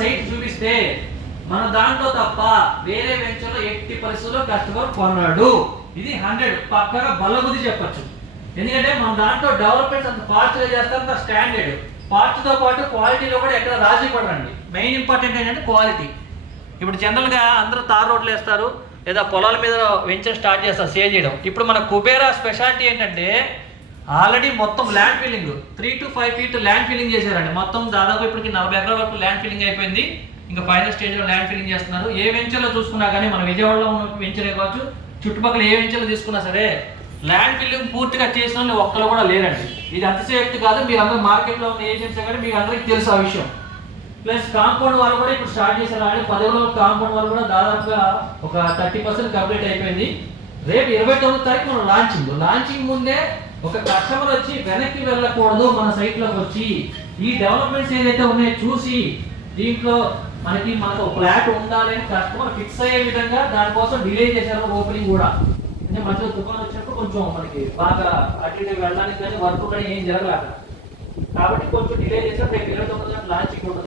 Site చూపిస్తే మన దాంట్లో తప్ప వేరే వెంచర్లో ఎట్టి పరిస్థితుల్లో కస్టమర్ కొన్నాడు. ఇది 100 పక్కగా బల్లబుద్ధి చెప్పొచ్చు. ఎందుకంటే మన దాంట్లో డెవలప్మెంట్స్ అంత ఫాస్ట్గా చేస్తారు, అంత స్టాండర్డ్. ఫాస్ట్తో పాటు క్వాలిటీలో కూడా ఎక్కడ రాజీ పడరండి. మెయిన్ ఇంపార్టెంట్ ఏంటంటే క్వాలిటీ. ఇప్పుడు జనరల్గా అందరూ తార్ రోడ్లు వేస్తారు లేదా పొలాల మీద వెంచర్ స్టార్ట్ చేస్తారు సేల్ చేయడం. ఇప్పుడు మన కుబేరా స్పెషాలిటీ ఏంటంటే ఆల్రెడీ మొత్తం land filling 3 to 5 feet land filling చేశారండి. మొత్తం దాదాపు ఇప్పటికి 40 ఎకరాల వరకు ల్యాండ్ ఫిల్లింగ్ అయిపోయింది. ఇంకా ఫైనల్ స్టేజ్లో ల్యాండ్ ఫిల్లింగ్ చేస్తున్నారు. ఏ వెంచర్లో చూసుకున్నా కానీ మన విజయవాడలో ఉన్న వెంచరే కావచ్చు, చుట్టుపక్కల ఏ వెంచర్లో తీసుకున్నా సరే ల్యాండ్ ఫిల్లింగ్ పూర్తిగా చేసిన వాళ్ళు ఒక్కరు కూడా లేరండి. ఇది అతిశయోక్తి కాదు. మీరు అందరూ మార్కెట్లో ఉన్న ఏజెంట్స్ కానీ మీకు అందరికీ తెలుసు ఆ విషయం. ప్లస్ కాంపౌండ్ వాళ్ళు కూడా ఇప్పుడు స్టార్ట్ చేశారు. అంటే 10 రోజుల కాంపౌండ్ వాళ్ళు కూడా దాదాపుగా ఒక 30% కంప్లీట్ అయిపోయింది. రేపు 29వ తారీఖు మనం లాంచింగ్ ముందే ఒక కస్టమర్ వచ్చి వెనక్కి వెళ్ళకూడదు, మన సైట్లోకి వచ్చి ఈ డెవలప్మెంట్స్ ఏదైతే ఉన్నాయో చూసి దీంట్లో మనకు ఫ్లాట్ ఉండాలి అని కస్టమర్ ఫిక్స్ అయ్యే విధంగా దానికోసం డిలే చేశారు ఓపెనింగ్ కూడా. అంటే మధ్యలో తుఫాను వచ్చినప్పుడు కొంచెం మనకి బాగా అటు ఇటు వెళ్ళడానికి కానీ వర్క్ కానీ ఏం జరగలేదు. కాబట్టి కొంచెం డిలే చేశారు. రేపు 29వ లాంచింగ్ ఉంటుంది.